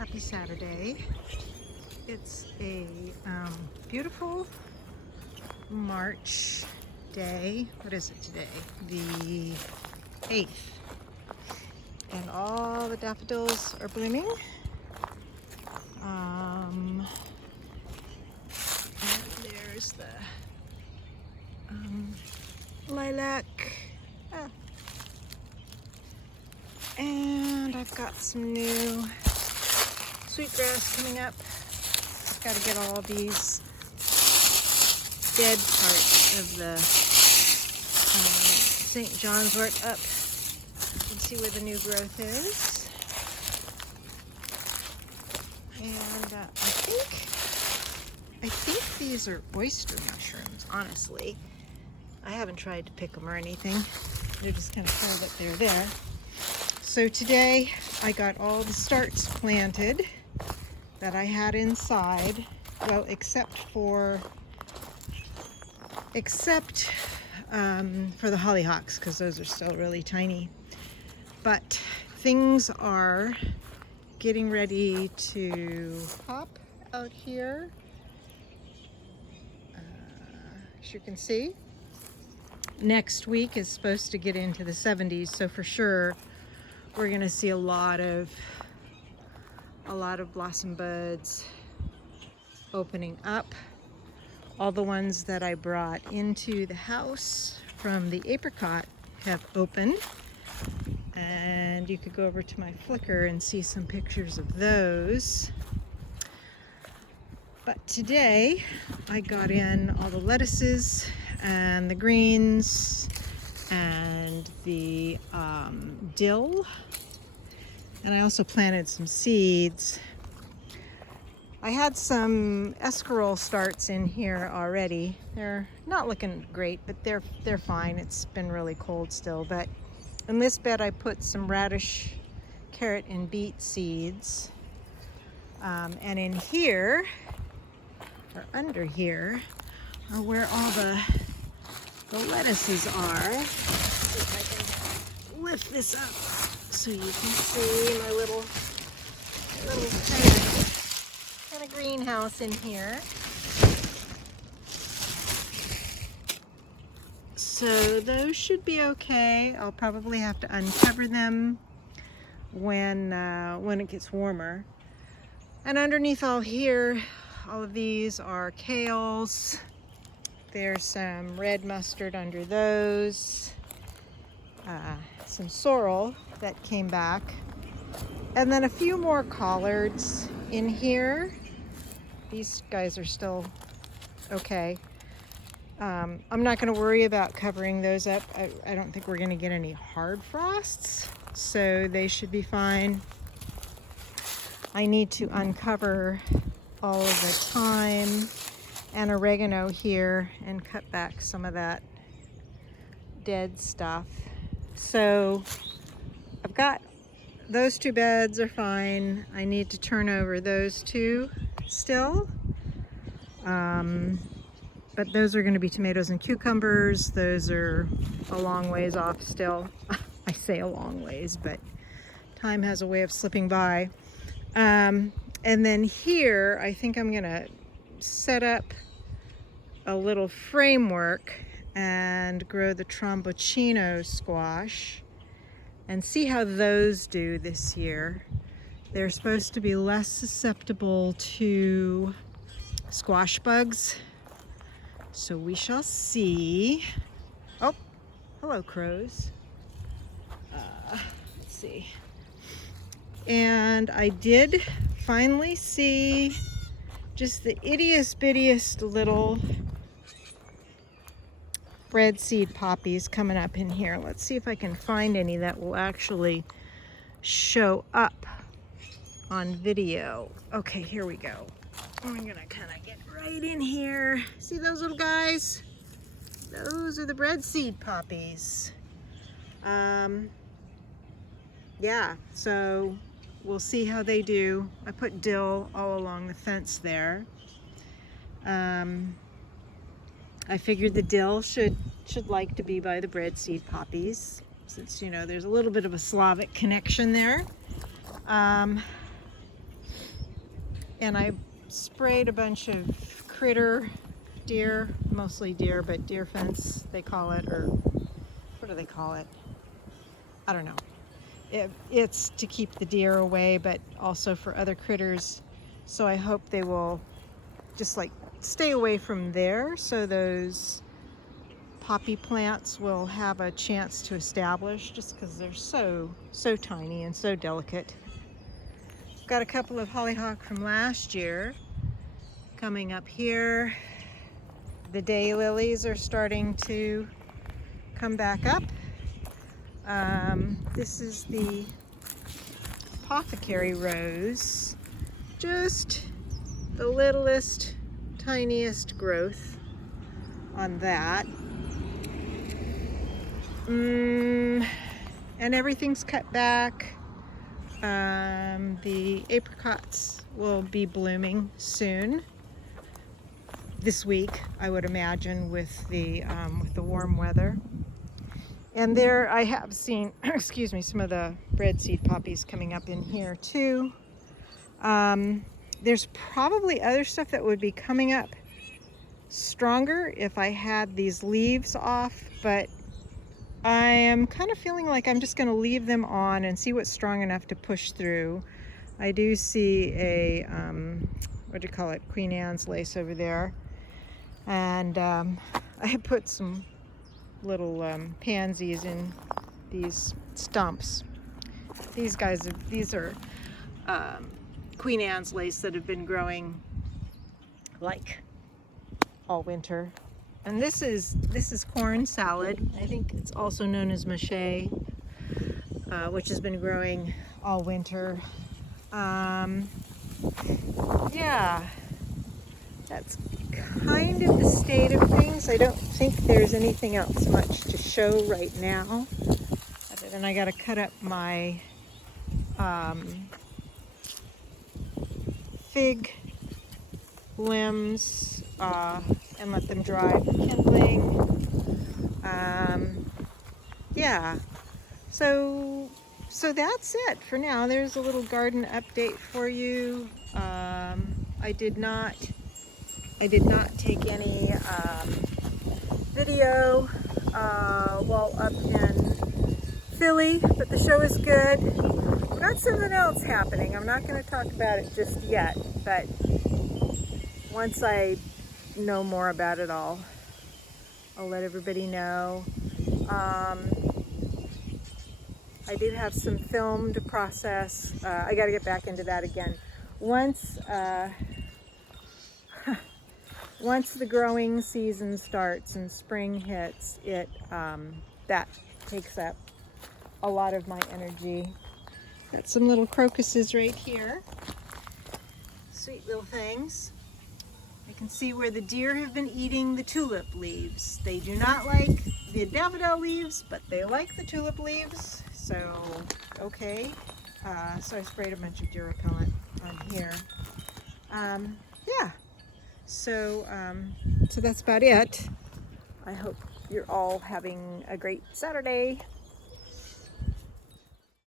Happy Saturday. It's a beautiful March day. What is it today? The 8th. And all the daffodils are blooming. And there's the lilac. And I've got some new sweetgrass coming up. I've got to get all these dead parts of the St. John's wort up and see where the new growth is. And I think these are oyster mushrooms, honestly. I haven't tried to pick them or anything. They're just kind of cool that they're there. So today I got all the starts planted that I had inside, well, except for the hollyhocks, because those are still really tiny. But things are getting ready to pop out here. As you can see, next week is supposed to get into the 70s, so for sure we're gonna see a lot of blossom buds opening up. All the ones that I brought into the house from the apricot have opened, and you could go over to my Flickr and see some pictures of those. But today I got in all the lettuces and the greens and the dill, and I also planted some seeds. I had some escarole starts in here already. They're not looking great, but they're fine. It's been really cold still. But in this bed I put some radish, carrot, and beet seeds. And in here, or under here, are where all the lettuces are. Let's see if I can lift this up so you can see my little kind of greenhouse in here. So those should be okay. I'll probably have to uncover them when it gets warmer. And underneath all here, all of these are kales. There's some red mustard under those, some sorrel that came back, and then a few more collards in here. These guys are still okay. I'm not going to worry about covering those up. I don't think we're going to get any hard frosts, so they should be fine. I need to uncover all of the thyme and oregano here and cut back some of that dead stuff. So I've got those two beds are fine. I need to turn over those two still. But those are going to be tomatoes and cucumbers. Those are a long ways off still. I say a long ways, but time has a way of slipping by. And then here, I think I'm going to set up a little framework and grow the Tromboncino squash and see how those do this year. They're supposed to be less susceptible to squash bugs, so we shall see. Oh, hello crows. Let's see. And I did finally see just the ittiest bittiest little bread seed poppies coming up in here. Let's see if I can find any that will actually show up on video. Okay, here we go. I'm gonna kind of get right in here. See those little guys? Those are the bread seed poppies. Yeah, so we'll see how they do. I put dill all along the fence there. I figured the dill should like to be by the bread seed poppies, since, you know, there's a little bit of a Slavic connection there. and I sprayed a bunch of critter deer, mostly deer, but deer fence they call it, or what do they call it? I don't know. It's to keep the deer away, but also for other critters. So I hope they will just like stay away from there, so those poppy plants will have a chance to establish, just because they're so tiny and so delicate. Got a couple of hollyhock from last year coming up here. The daylilies are starting to come back up. This is the apothecary rose, just the littlest, tiniest growth on that. And everything's cut back. The apricots will be blooming soon. This week, I would imagine, with the warm weather. And there I have seen, excuse me, some of the breadseed poppies coming up in here too. There's probably other stuff that would be coming up stronger if I had these leaves off, but I am kind of feeling like I'm just going to leave them on and see what's strong enough to push through. I do see a, what do you call it, Queen Anne's lace over there. And I put some little pansies in these stumps. These are Queen Anne's lace that have been growing like all winter. And this is corn salad. I think it's also known as mache, which has been growing all winter. Yeah, that's kind of the state of things. I don't think there's anything else much to show right now, other than I got to cut up my fig limbs and let them dry for kindling. Yeah, so that's it for now. There's a little garden update for you. I did not take any video while up in Philly, but the show is good. I've got something else happening. I'm not going to talk about it just yet, but once I know more about it all, I'll let everybody know. I do have some film to process. I got to get back into that again. Once the growing season starts and spring hits, that takes up a lot of my energy. Got some little crocuses right here. Sweet little things. I can see where the deer have been eating the tulip leaves. They do not like the daffodil leaves, but they like the tulip leaves. So, okay. So I sprayed a bunch of deer repellent on here. Yeah. So that's about it. I hope you're all having a great Saturday.